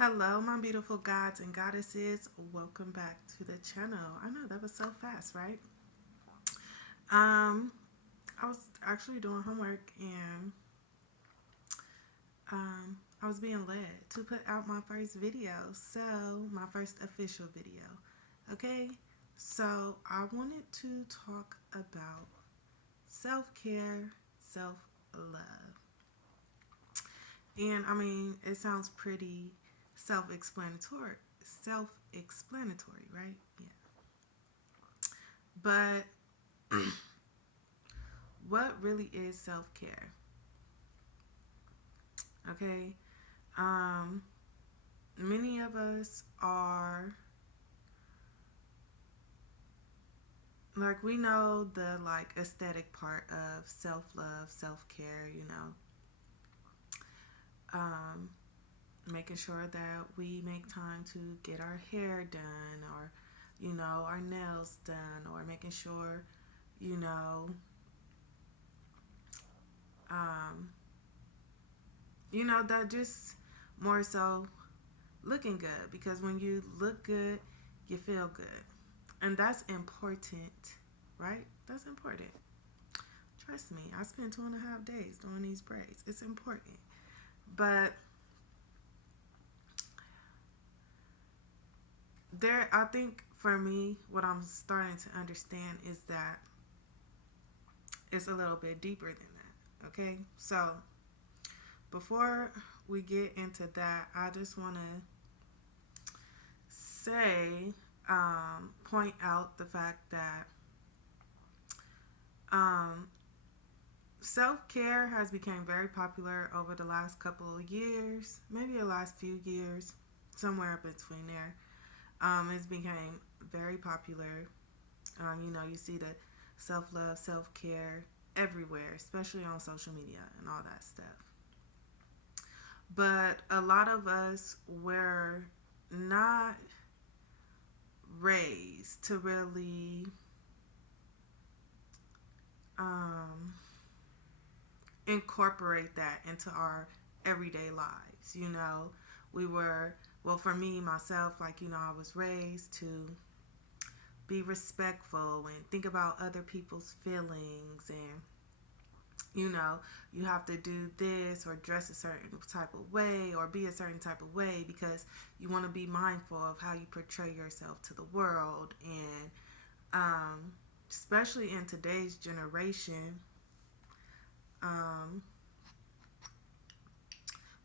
Hello, my beautiful gods and goddesses. Welcome back to the channel. I know that was so fast, right? Um, I was actually doing homework and I was being led to put out my first video. So, my first official video. Okay? So, I wanted to talk about self care, self love. And I mean, it sounds pretty self explanatory. Self explanatory, right? Yeah. But what really is self care? Okay. Um, Many of us are like we know the like aesthetic part of self love, self care. Um, Making sure that we make time to get our hair done, or our nails done, or making sure you know um, that just more so looking good, because when you look good, you feel good. And that's important, right? That's important. Trust me, I spent 2.5 days doing these braids. It's important. But I think for me, what I'm starting to understand is that it's a little bit deeper than that. Okay? So before we get into that, I just want to say, point out the fact that um, self care has become very popular over the last couple of years, maybe the last few years, somewhere between there. It's became very popular. You see the self love, self care everywhere, especially on social media and all that stuff. But a lot of us were not raised to really um, incorporate that into our everyday lives. We were, well, for me, myself, I was raised to be respectful and think about other people's feelings, and you have to do this or dress a certain type of way or be a certain type of way because you want to be mindful of how you portray yourself to the world. And especially in today's generation, um,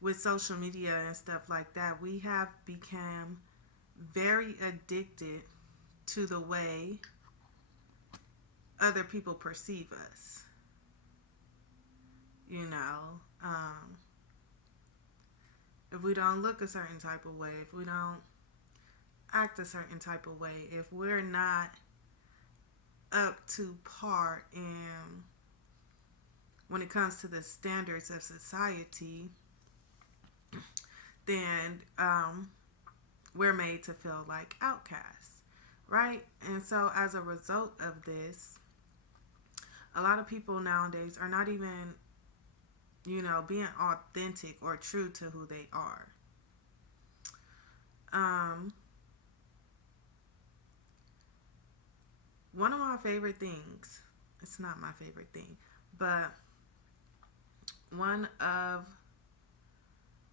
with social media and stuff like that, we have become very addicted to the way other people perceive us. You know, um, if we don't look a certain type of way, if we don't act a certain type of way, if we're not up to par in when it comes to the standards of society, then we're made to feel like outcasts, right? And so as a result of this, a lot of people nowadays are not even, being authentic or true to who they are. Um, One of my favorite things, it's not my favorite thing, but one of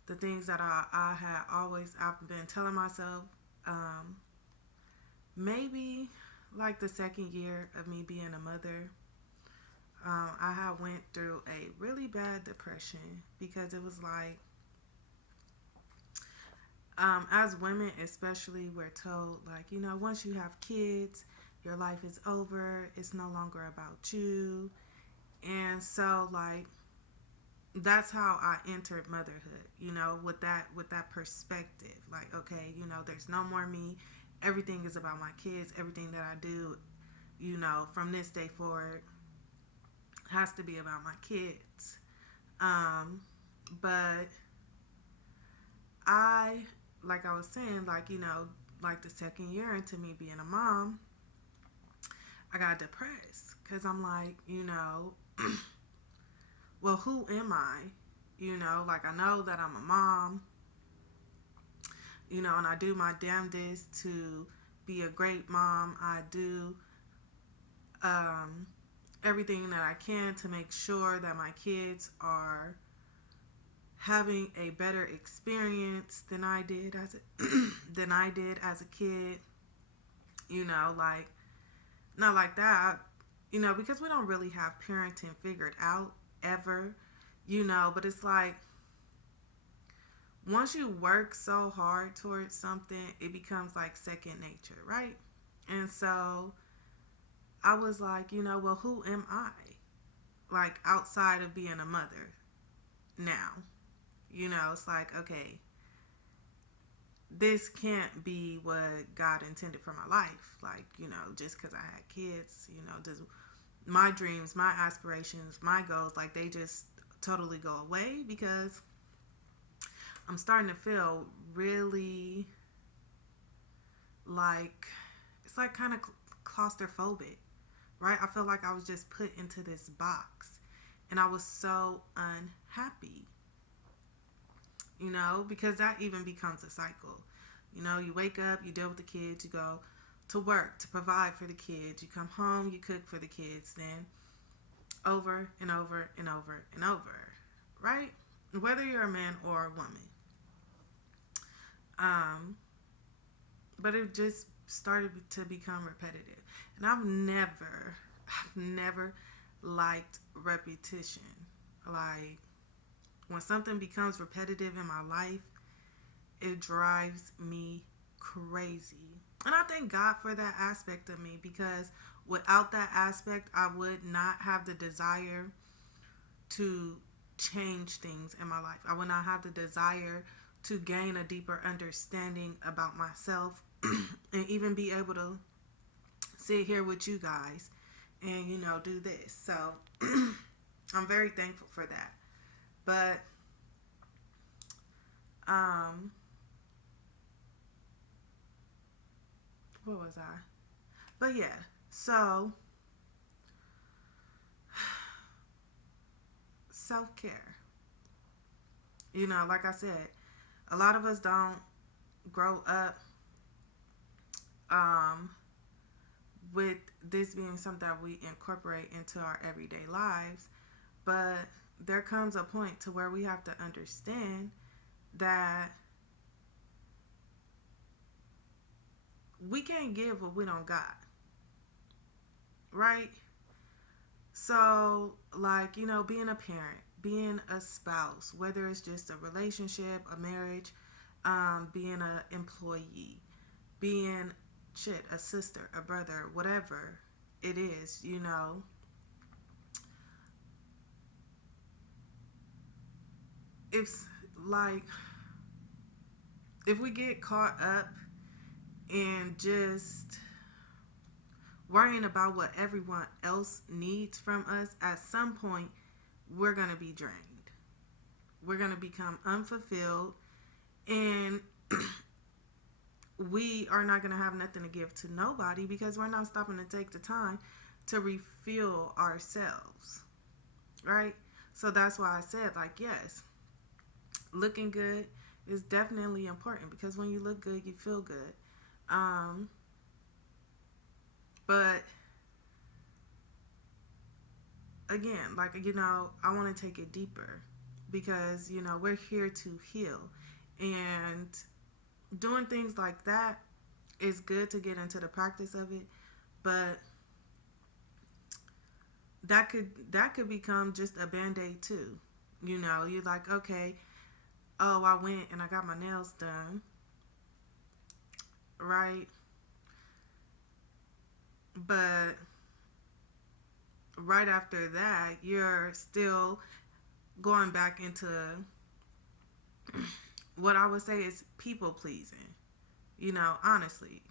the things that I've been telling myself, um, maybe like the second year of me being a mother, I had went through a really bad depression because it was like, as women especially, we're told like, once you have kids, your life is over. It's no longer about you. And so like that's how I entered motherhood, with that perspective. Like, okay, there's no more me. Everything is about my kids. Everything that I do, from this day forward has to be about my kids. Um, but I, like I was saying, like the second year into me being a mom, I got depressed because I'm like, well, who am I? Like I know that I'm a mom, and I do my damnedest to be a great mom. I do um, everything that I can to make sure that my kids are having a better experience than I did as a kid. Like not like that. Because we don't really have parenting figured out ever. But it's like once you work so hard towards something, it becomes like second nature, right? And so I was like, well, who am I? Like outside of being a mother now. It's like, okay, this can't be what God intended for my life. Like, just because I had kids, does my dreams, my aspirations, my goals, like they just totally go away because I'm starting to feel really like it's like kind of claustrophobic, right? I feel like I was just put into this box and I was so unhappy, because that even becomes a cycle. You wake up, you deal with the kids, you go to work to provide for the kids, you come home, you cook for the kids, then over and over and over and over, right? Whether you're a man or a woman. But it just started to become repetitive. And I've never liked repetition. Like, when something becomes repetitive in my life, it drives me crazy. And I thank God for that aspect of me, because without that aspect, I would not have the desire to change things in my life. I would not have the desire to gain a deeper understanding about myself and even be able to sit here with you guys and, do this. So I'm very thankful for that. But, what was I? But yeah, so self-care. Like I said, a lot of us don't grow up with this being something that we incorporate into our everyday lives, but there comes a point to where we have to understand that we can't give what we don't got, right? So, like, being a parent, being a spouse, whether it's just a relationship, a marriage, being an employee, being a sister, a brother, whatever it is, it's like if we get caught up in just worrying about what everyone else needs from us, at some point we're going to be drained. We're going to become unfulfilled, and we are not going to have nothing to give to nobody because we're not stopping to take the time to refuel ourselves, right? So that's why I said, like, yes, looking good is definitely important, because when you look good, you feel good. But again, like, I want to take it deeper, because, we're here to heal, and doing things like that is good to get into the practice of it, but that could become just a band-aid too. You're like, okay, oh, I went and I got my nails done, right? But right after that, you're still going back into what I would say is people pleasing, honestly.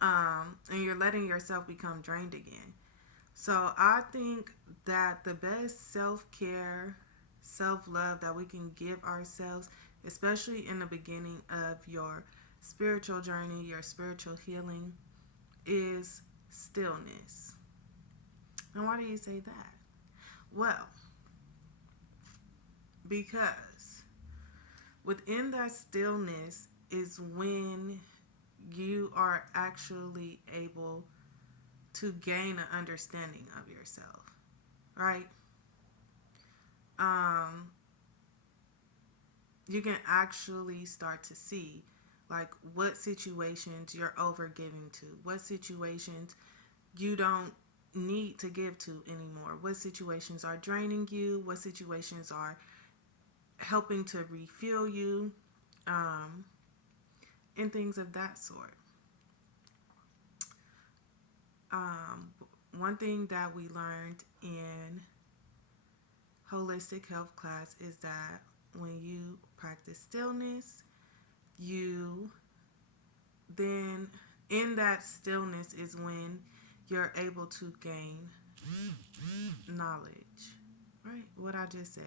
And you're letting yourself become drained again. So I think that the best self-care, self-love that we can give ourselves, especially in the beginning of your spiritual journey, your spiritual healing, is stillness. And why do you say that? Well, because Within that stillness is when you are actually able to gain an understanding of yourself, right? Um, you can actually start to see like what situations you're over giving to, what situations you don't need to give to anymore, what situations are draining you, what situations are helping to refuel you, um, and things of that sort. Um, One thing that we learned in holistic health class is that when you practice stillness, you then in that stillness is when you're able to gain knowledge, right? What I just said,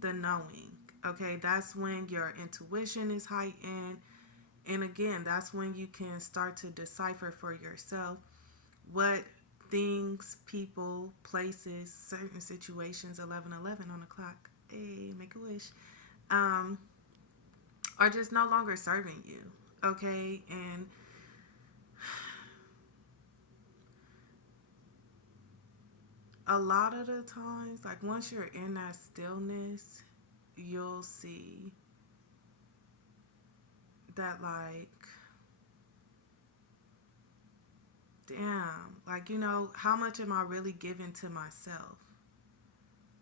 the knowing. Okay, that's when your intuition is heightened. And again, that's when you can start to decipher for yourself what things, people, places, certain situations, 11:11 on the clock, hey, make a wish, um, are just no longer serving you. Okay, and a lot of the times, like once you're in that stillness, you'll see that, like, damn, like, how much am I really giving to myself,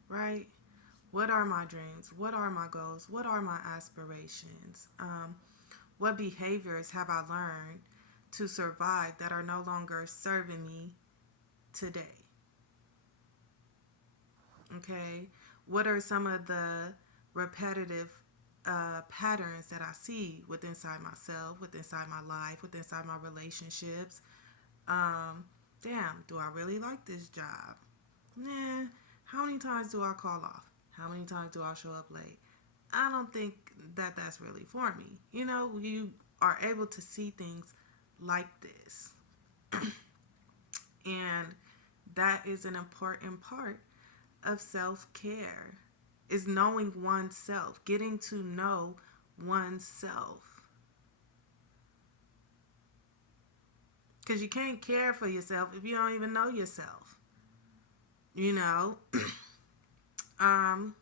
right? What are my dreams? What are my goals? What are my aspirations? What behaviors have I learned to survive that are no longer serving me today? Okay. What are some of the repetitive patterns that I see within inside myself, within inside my life, within inside my relationships? Um, Damn, do I really like this job? Nah. How many times do I call off? How many times do I show up late? I don't think that that's really for me. You are able to see things like this. And that is an important part of self-care, is knowing oneself, getting to know oneself. Because you can't care for yourself if you don't even know yourself. You know? um,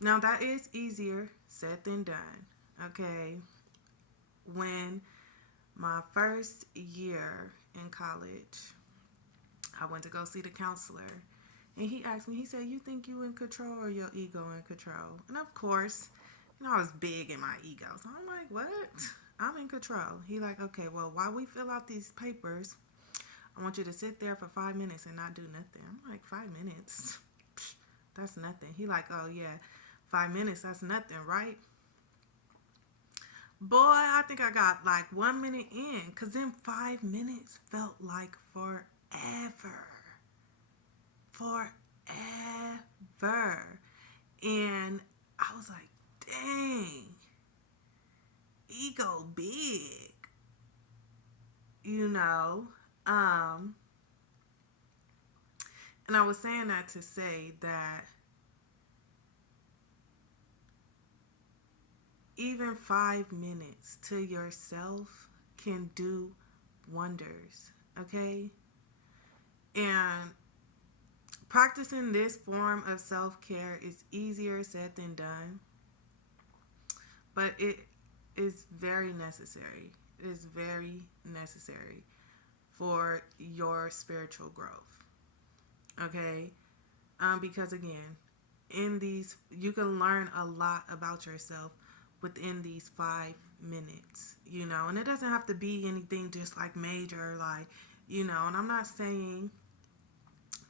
Now, that is easier said than done. Okay? When my first year in college, I went to go see the counselor. And he asked me, he said, "You think you in control or your ego in control?" And of course, I was big in my ego. So I'm like, what? I'm in control. He like, "Okay, well, while we fill out these papers, I want you to sit there for 5 minutes and not do nothing." I'm like, 5 minutes? That's nothing. He like, "Oh, yeah, 5 minutes, that's nothing, right?" Boy, I think I got like 1 minute in, because then 5 minutes felt like forever. Forever. And I was like, dang, ego big, you know? Um, and I was saying that to say that even 5 minutes to yourself can do wonders, okay? And practicing this form of self-care is easier said than done, but it is very necessary. It is very necessary for your spiritual growth, okay? Because again, in these, you can learn a lot about yourself within these 5 minutes, and it doesn't have to be anything just like major, like, and I'm not saying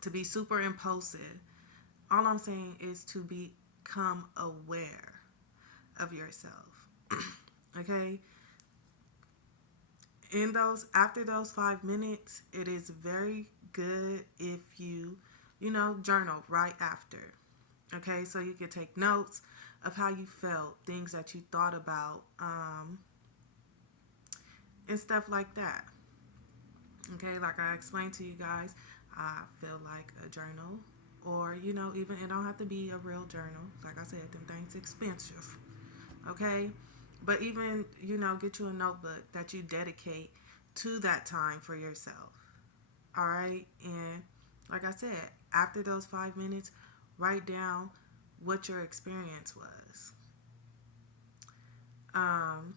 to be super impulsive. All I'm saying is to become aware of yourself. Okay? After those 5 minutes, it is very good if you journal right after. Okay? So you can take notes of how you felt, things that you thought about, and stuff like that. Okay? Like I explained to you guys, I feel like a journal or even it don't have to be a real journal. Like I said, them things expensive. Okay, but even get you a notebook that you dedicate to that time for yourself. All right, and like I said, after those 5 minutes, write down what your experience was. Um,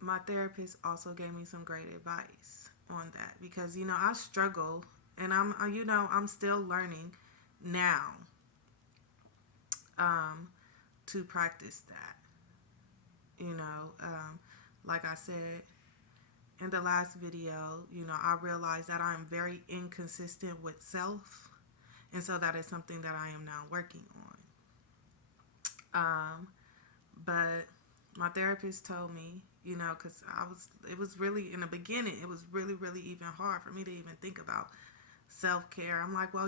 my therapist also gave me some great advice on that because I struggle, and I'm still learning now um, to practice that. Like I said in the last video, I realized that I'm very inconsistent with self, and so that is something that I am now working on. But my therapist told me, because it was really, in the beginning, it was really, really even hard for me to even think about self-care. I'm like, well,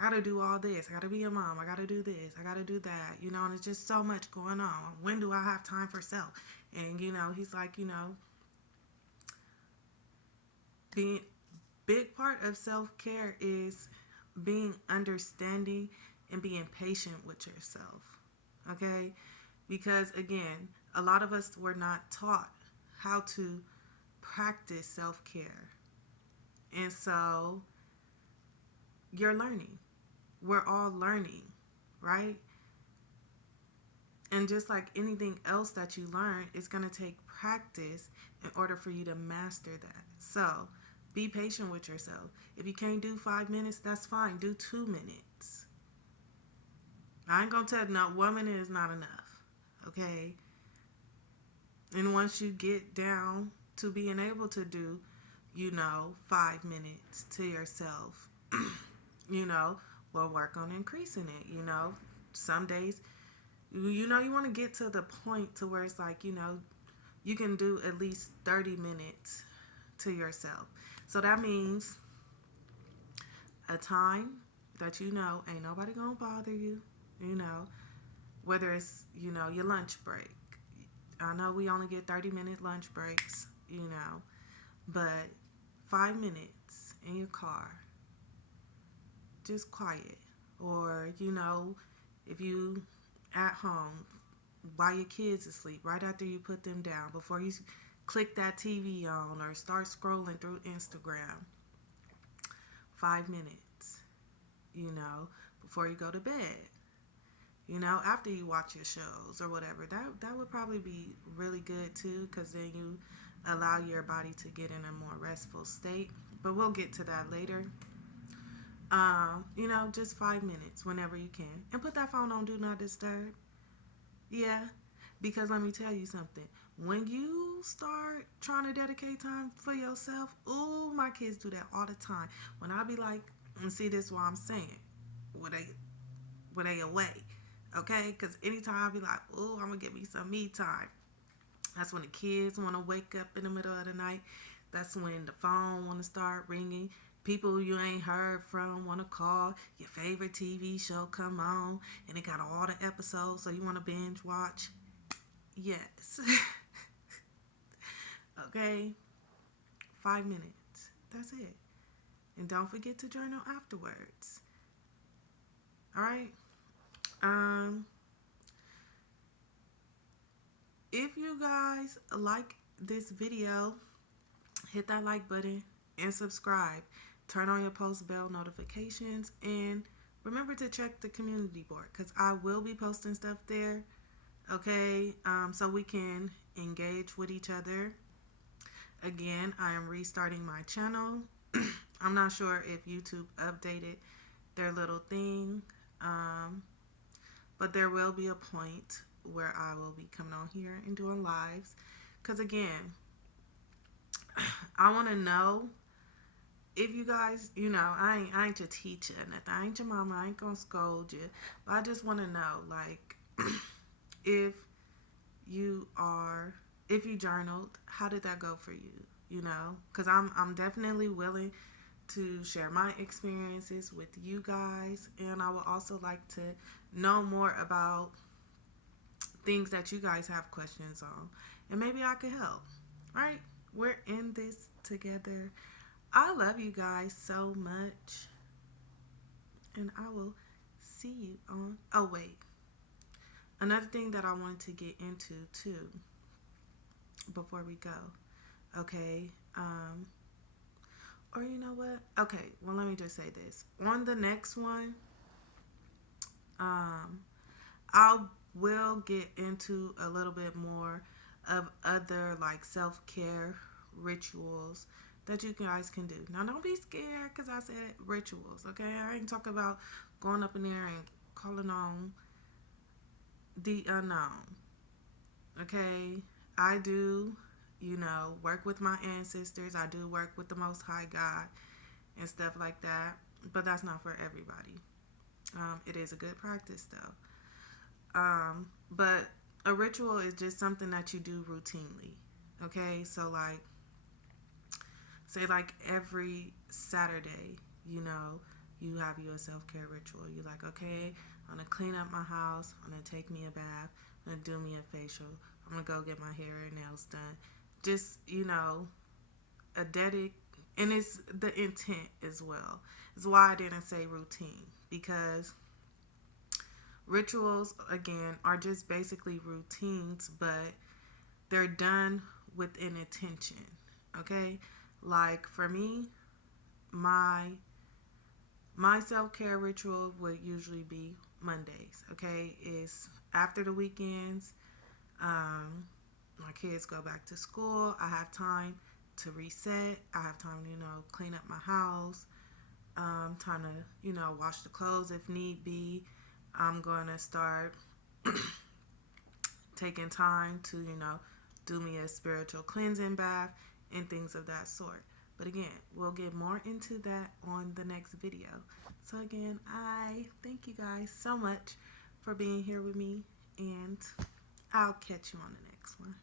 I gotta do all this. I gotta be a mom. I gotta do this. I gotta do that. And it's just so much going on. When do I have time for self? And, he's like, being big part of self-care is being understanding and being patient with yourself. Okay? Because again, a lot of us were not taught how to practice self-care. And so you're learning. We're all learning, right? And just like anything else that you learn, it's going to take practice in order for you to master that. So be patient with yourself. If you can't do 5 minutes, that's fine. Do 2 minutes. I ain't going to tell you, no, 1 minute is not enough. Okay? And once you get down to being able to do, 5 minutes to yourself, we'll work on increasing it. Some days, you want to get to the point to where it's like, you can do at least 30 minutes to yourself. So that means a time that ain't nobody gonna bother you, whether it's, your lunch break. I know we only get 30-minute lunch breaks, but 5 minutes in your car, just quiet. Or, if you at home while your kids asleep, right after you put them down, before you click that TV on or start scrolling through Instagram, 5 minutes, before you go to bed. After you watch your shows or whatever, that would probably be really good too, because then you allow your body to get in a more restful state. But we'll get to that later. Just 5 minutes whenever you can, and put that phone on do not disturb. Yeah, because let me tell you something. When you start trying to dedicate time for yourself, ooh, my kids do that all the time. When I be like, and see, this is what I'm saying, when they away. Okay, because anytime I be like, oh, I'm gonna get me some me time. That's when the kids want to wake up in the middle of the night. That's when the phone want to start ringing. People you ain't heard from want to call. Your favorite TV show come on, and it got all the episodes, so you want to binge watch. Yes. Okay. 5 minutes. That's it. And don't forget to journal afterwards. All right. If you guys like this video, hit that like button and subscribe. Turn on your post bell notifications, and remember to check the community board, because I will be posting stuff there. Okay, so we can engage with each other. Again, I am restarting my channel. I'm not sure if YouTube updated their little thing, but there will be a point where I will be coming on here and doing lives, because again, I want to know if you guys, I ain't your teacher, nothing. I ain't your mama. I ain't gonna scold you, but I just want to know, like, if you journaled, how did that go for you? Because I'm definitely willing to share my experiences with you guys, and I would also like to know more about things that you guys have questions on, and maybe I could help. All right, we're in this together. I love you guys so much. And I will see you on. Oh, wait. Another thing that I wanted to get into too before we go. Okay. Or you know what? Okay. Well, let me just say this. On the next one, um, I will get into a little bit more of other like self care rituals that you guys can do. Now, don't be scared because I said rituals, okay? I ain't talking about going up in there and calling on the unknown, okay? I do, work with my ancestors. I do work with the Most High God and stuff like that, but that's not for everybody. It is a good practice though. But a ritual is just something that you do routinely. Okay, so like, say like every Saturday, you have your self care ritual. You're like, okay, I'm gonna clean up my house. I'm gonna take me a bath. I'm gonna do me a facial. I'm gonna go get my hair and nails done. Just a dedic, and it's the intent as well. It's why I didn't say routine, because rituals, again, are just basically routines, but they're done with an intention. Okay? Like for me, my self-care ritual would usually be Mondays. Okay? Is after the weekends, my kids go back to school. I have time to reset. I have time to, clean up my house. Time to, wash the clothes if need be. I'm going to start taking time to, do me a spiritual cleansing bath and things of that sort. But again, we'll get more into that on the next video. So again, I thank you guys so much for being here with me, and I'll catch you on the next one.